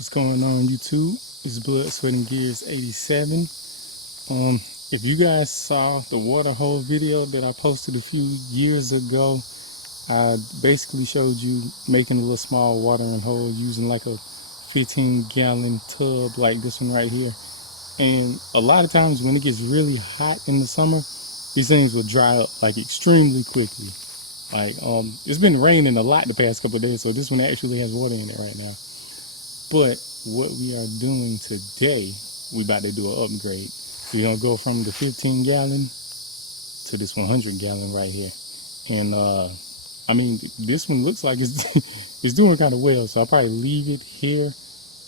What's going on, YouTube? It's Blood, Sweat, and Gears 87. If you guys saw the water hole video that I posted a few years ago, I basically showed you making a little small watering hole using like a 15-gallon tub like this one right here. And a lot of times when it gets really hot in the summer, these things will dry up like extremely quickly. Like it's been raining a lot the past couple of days, so this one actually has water in it right now. But what we are doing today, we about to do an upgrade. We're gonna go from the 15-gallon to this 100-gallon right here. And I mean, this one looks like it's it's doing kind of well, so I'll probably leave it here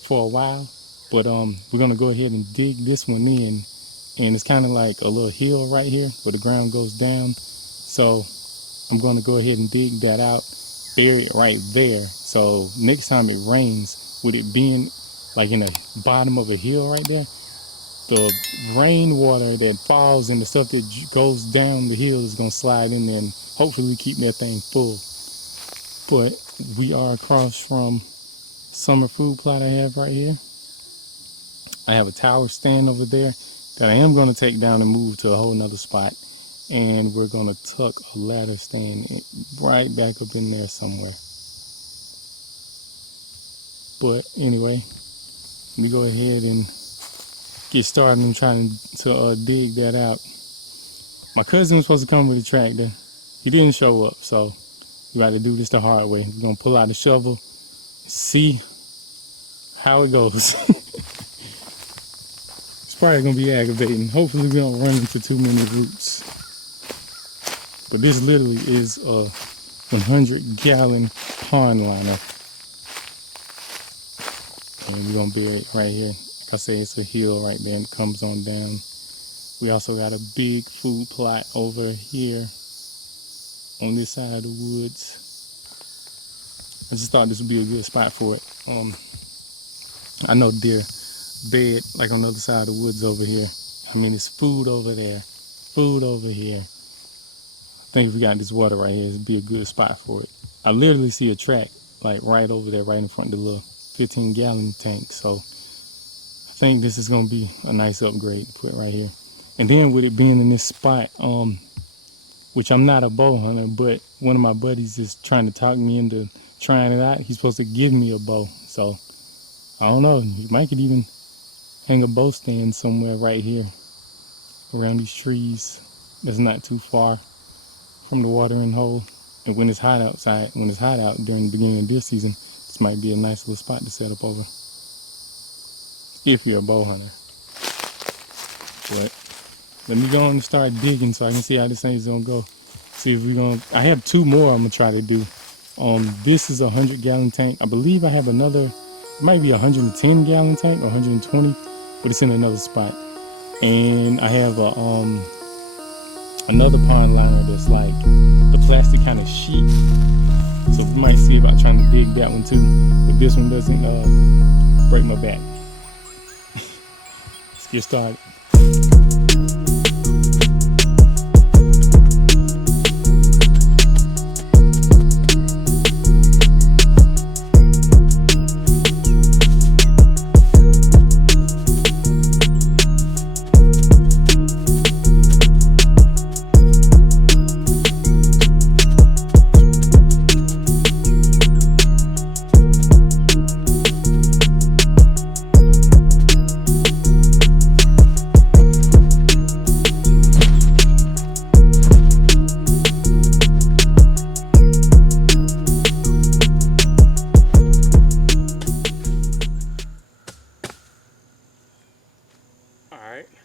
for a while. But we're gonna go ahead and dig this one in, and it's kind of like a little hill right here where the ground goes down. So I'm gonna go ahead and dig that out, bury it right there. So next time it rains, with it being like in the bottom of a hill right there, the rainwater that falls and the stuff that goes down the hill is gonna slide in there and hopefully keep that thing full. But we are across from summer food plot I have right here. I have a tower stand over there that I am gonna take down and move to a whole nother spot. And we're gonna tuck a ladder stand right back up in there somewhere. But anyway, let me go ahead and get started and trying to dig that out. My cousin was supposed to come with a tractor. He didn't show up, so we got to do this the hard way. We're gonna pull out the shovel, see how it goes. It's probably gonna be aggravating. Hopefully we don't run into too many roots. But this literally is a 100-gallon pond liner. And we're gonna bury it right here. Like I say, it's a hill right there and it comes on down. We also got a big food plot over here on this side of the woods. I just thought this would be a good spot for it. I know deer bed like on the other side of the woods over here. I mean, it's food over there, food over here. I think if we got this water right here, it'd be a good spot for it. I literally see a track like right over there, right in front of the little 15-gallon tank. So I think this is gonna be a nice upgrade to put right here. And then with it being in this spot, which I'm not a bow hunter, but one of my buddies is trying to talk me into trying it out. He's supposed to give me a bow. So I don't know, you might could even hang a bow stand somewhere right here around these trees that's not too far from the watering hole. And when it's hot outside, when it's hot out during the beginning of deer season, this might be a nice little spot to set up over if you're a bow hunter. But let me go and start digging so I can see how this thing's gonna go. See if we're gonna, I have two more I'm gonna try to do. This is a 100-gallon tank. I believe I have another, it might be a 110-gallon tank or 120, but it's in another spot. And I have a another pond liner that's like the plastic kind of sheet. So we might see about trying to dig that one too, but this one doesn't break my back. Let's get started.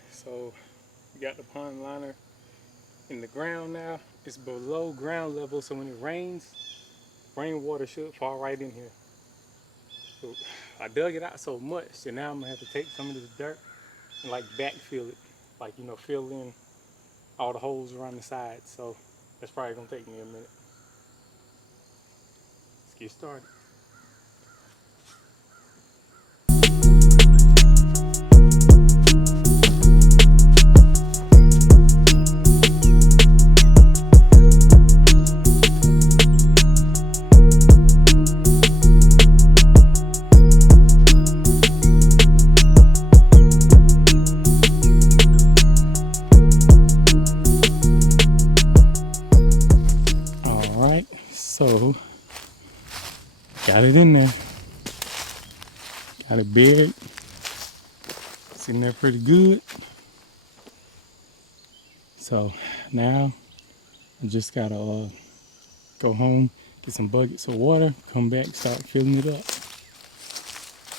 So we got the pond liner in the ground now. It's below ground level, so when it rains, rainwater should fall right in here. So I dug it out so much that now I'm gonna have to take some of this dirt and like backfill it, like, you know, fill in all the holes around the sides. So that's probably gonna take me a minute. Let's get started. Got it buried. Sitting there pretty good. So now I just gotta go home, get some buckets of water, come back, start filling it up.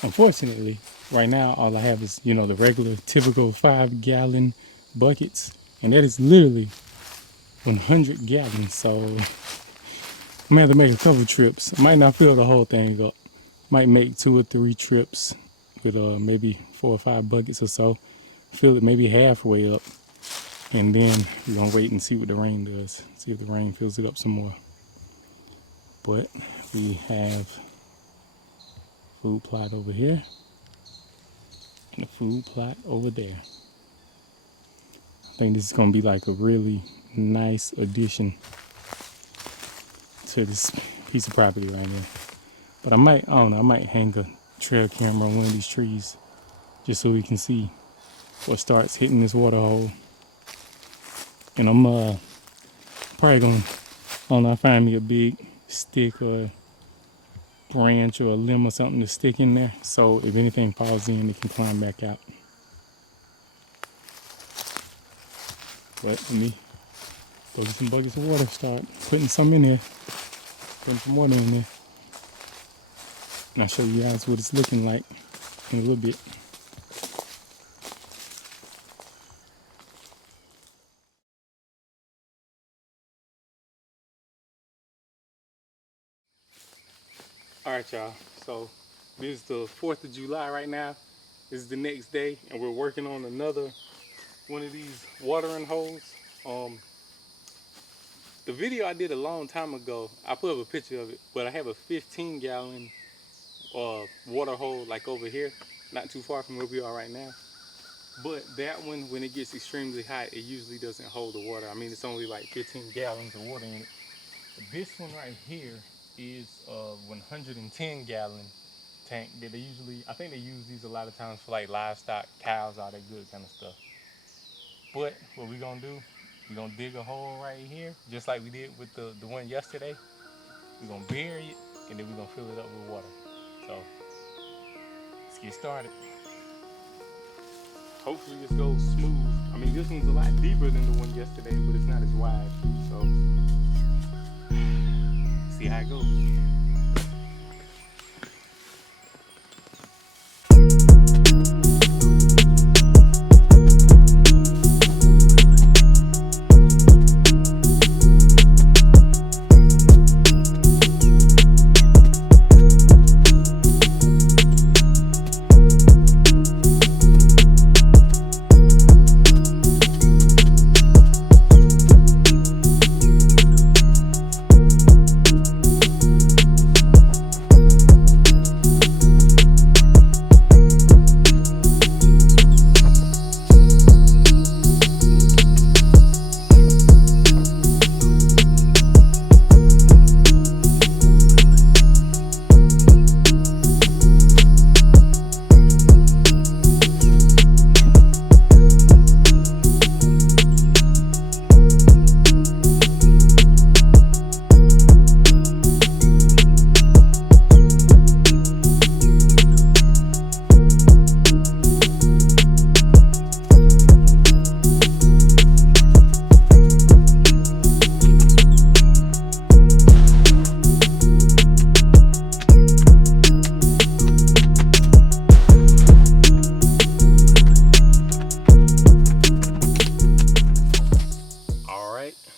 Unfortunately, right now all I have is, the regular typical 5-gallon buckets, and that is literally 100 gallons. So I'm gonna have to make a couple trips. I might not fill the whole thing up. Might make 2 or 3 trips with maybe 4 or 5 buckets or so. Fill it maybe halfway up, and then we're gonna wait and see what the rain does. See if the rain fills it up some more. But we have food plot over here and a food plot over there. I think this is gonna be like a really nice addition to this piece of property right here. But I don't know, I might hang a trail camera on one of these trees just so we can see what starts hitting this water hole. And I'm probably gonna, I don't know, find me a big stick or a branch or a limb or something to stick in there, so if anything falls in, it can climb back out. But let me go get some buckets of water, start putting some in there, putting some water in there, and I'll show you guys what it's looking like in a little bit. All right, y'all, so this is the 4th of July right now. This is the next day, and we're working on another one of these watering holes. The video I did a long time ago, I put up a picture of it, but I have a 15-gallon water hole like over here, not too far from where we are right now. But that one, when it gets extremely hot, it usually doesn't hold the water. I mean, it's only like 15 gallons of water in it. But this one right here is a 110-gallon tank that they usually, I think they use these a lot of times for like livestock, cows, all that good kind of stuff. But what we're gonna do, we're gonna dig a hole right here, just like we did with the one yesterday. We're gonna bury it, and then we're gonna fill it up with water. So let's get started. Hopefully this goes smooth. I mean, this one's a lot deeper than the one yesterday, but it's not as wide. So see how it goes.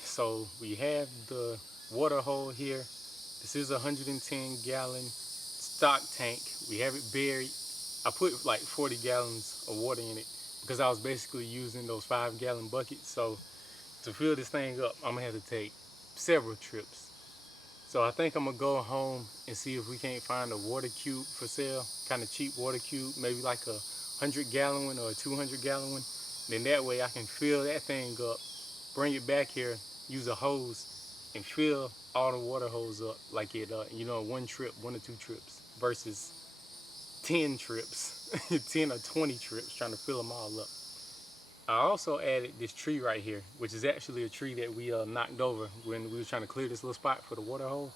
So we have the water hole here. This is a 110-gallon stock tank. We have it buried. I put like 40 gallons of water in it because I was basically using those 5-gallon buckets. So to fill this thing up, I'm gonna have to take several trips. So I think I'm gonna go home and see if we can't find a water cube for sale, kind of cheap water cube, maybe like a 100-gallon one or a 200-gallon one. Then that way I can fill that thing up, bring it back here, use a hose, and fill all the water hose up like it, one trip, 1 or 2 trips versus 10 trips, 10 or 20 trips trying to fill them all up. I also added this tree right here, which is actually a tree that we knocked over when we were trying to clear this little spot for the water hole.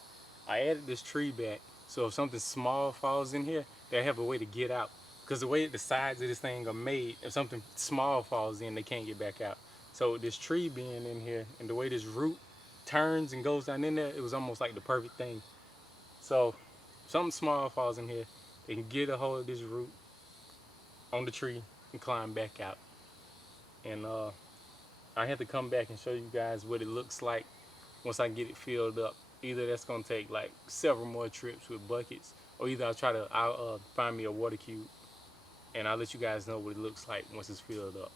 I added this tree back So if something small falls in here, they have a way to get out. Because the way the sides of this thing are made, if something small falls in, they can't get back out. So this tree being in here and the way this root turns and goes down in there, it was almost like the perfect thing. So if something small falls in here, they can get a hold of this root on the tree and climb back out. And I have to come back and show you guys what it looks like once I get it filled up. Either that's gonna take like several more trips with buckets, or either I'll find me a water cube and I'll let you guys know what it looks like once it's filled up.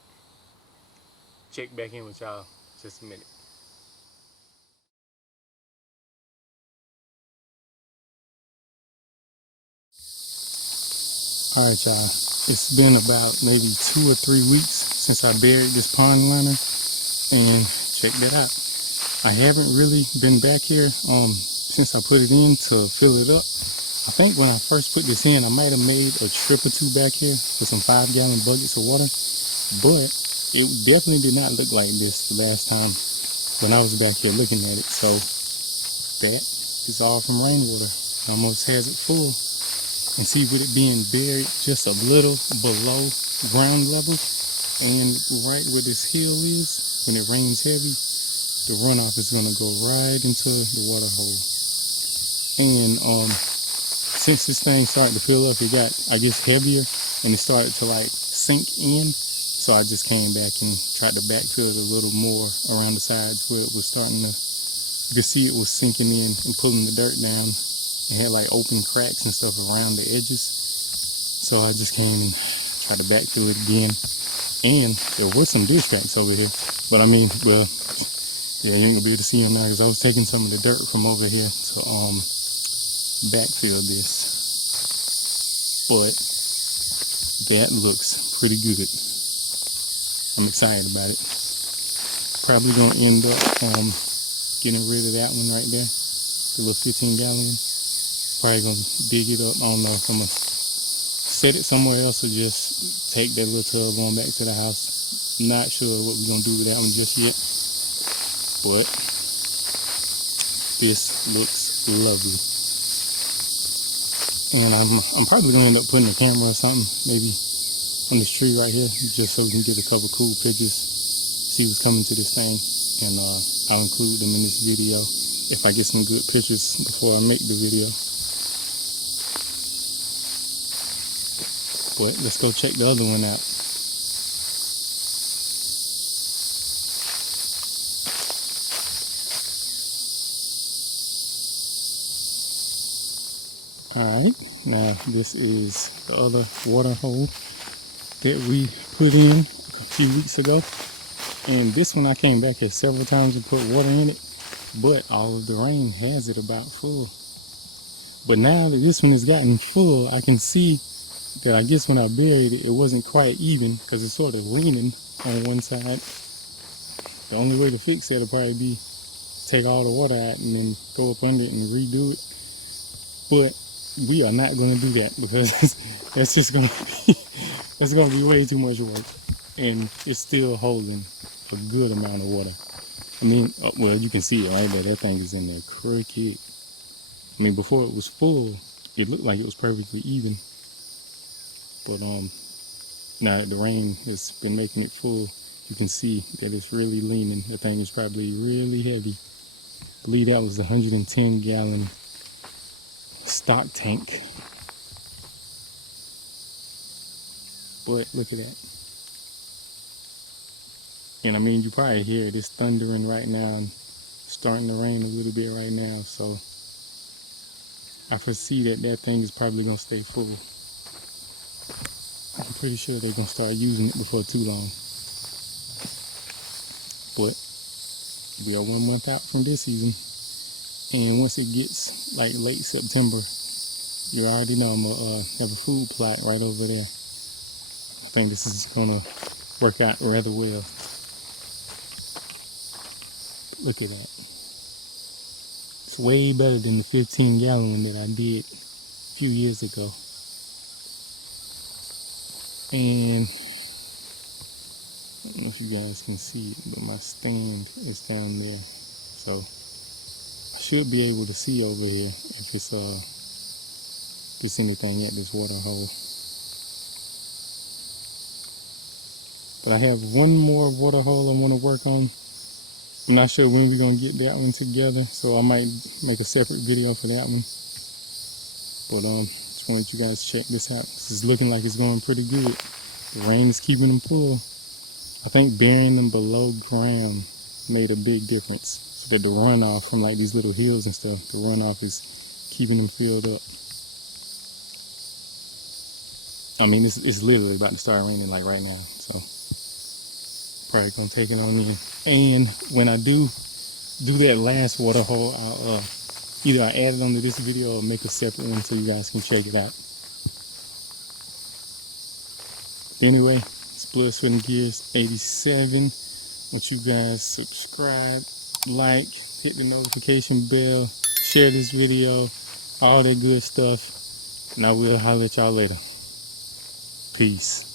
Check back in with y'all just a minute. Alright y'all, it's been about maybe 2 or 3 weeks since I buried this pond liner, and check that out. I haven't really been back here since I put it in to fill it up. I think when I first put this in, I might have made a trip or two back here with some 5-gallon buckets of water, but it definitely did not look like this the last time when I was back here looking at it. So that is all from rainwater. Almost has it full. And see, with it being buried just a little below ground level and right where this hill is, when it rains heavy, the runoff is going to go right into the water hole. And since this thing started to fill up, it got, I guess, heavier, and it started to like sink in. So I just came back and tried to backfill it a little more around the sides where it was starting to, you could see it was sinking in and pulling the dirt down. It had like open cracks and stuff around the edges. So I just came and tried to backfill it again. And there were some deer tracks over here. But I mean, well, yeah, you ain't gonna be able to see them now because I was taking some of the dirt from over here to backfill this. But that looks pretty good. I'm excited about it. Probably gonna end up getting rid of that one right there, the little 15-gallon one. Probably gonna dig it up. I don't know if I'm gonna set it somewhere else or just take that little tub on back to the house. Not sure what we're gonna do with that one just yet, but this looks lovely. And I'm probably gonna end up putting a camera or something maybe on this tree right here, just so we can get a couple cool pictures, see what's coming to this thing, and I'll include them in this video if I get some good pictures before I make the video. But let's go check the other one out. Alright, now this is the other water hole that we put in a few weeks ago. And this one I came back here several times and put water in it, but all of the rain has it about full. But now that this one has gotten full, I can see that I guess when I buried it, it wasn't quite even because it's sort of leaning on one side. The only way to fix that will probably be take all the water out and then go up under it and redo it. But we are not going to do that because that's just going to be way too much work, and it's still holding a good amount of water. I mean, well, you can see it right there. That thing is in there crooked. I mean, before it was full, it looked like it was perfectly even. But now that the rain has been making it full, you can see that it's really leaning. The thing is probably really heavy. I believe that was the 110-gallon stock tank. But look at that. And I mean, you probably hear it. It's thundering right now and starting to rain a little bit right now. So I foresee that that thing is probably going to stay full. I'm pretty sure they're going to start using it before too long. But we are 1 month out from this season. And once it gets like late September, you already know I'm going to have a food plot right over there. I think this is going to work out rather well. Look at that. It's way better than the 15-gallon one that I did a few years ago. And I don't know if you guys can see it, but my stand is down there. So I should be able to see over here if it's gets anything at this water hole. But I have one more water hole I want to work on. I'm not sure when we're going to get that one together, so I might make a separate video for that one. But just want to let you guys check this out. This is looking like it's going pretty good. The rain is keeping them full. I think burying them below ground made a big difference. So that the runoff from like these little hills and stuff, the runoff is keeping them filled up. I mean, it's literally about to start raining like right now, so probably gonna take it on in. And when I do that last water hole, I'll either I add it onto this video or make a separate one so you guys can check it out. Anyway, it's Blood, Sweat, and Gears 87. Want you guys subscribe, like, hit the notification bell, share this video, all that good stuff. And I will holler at y'all later. Peace.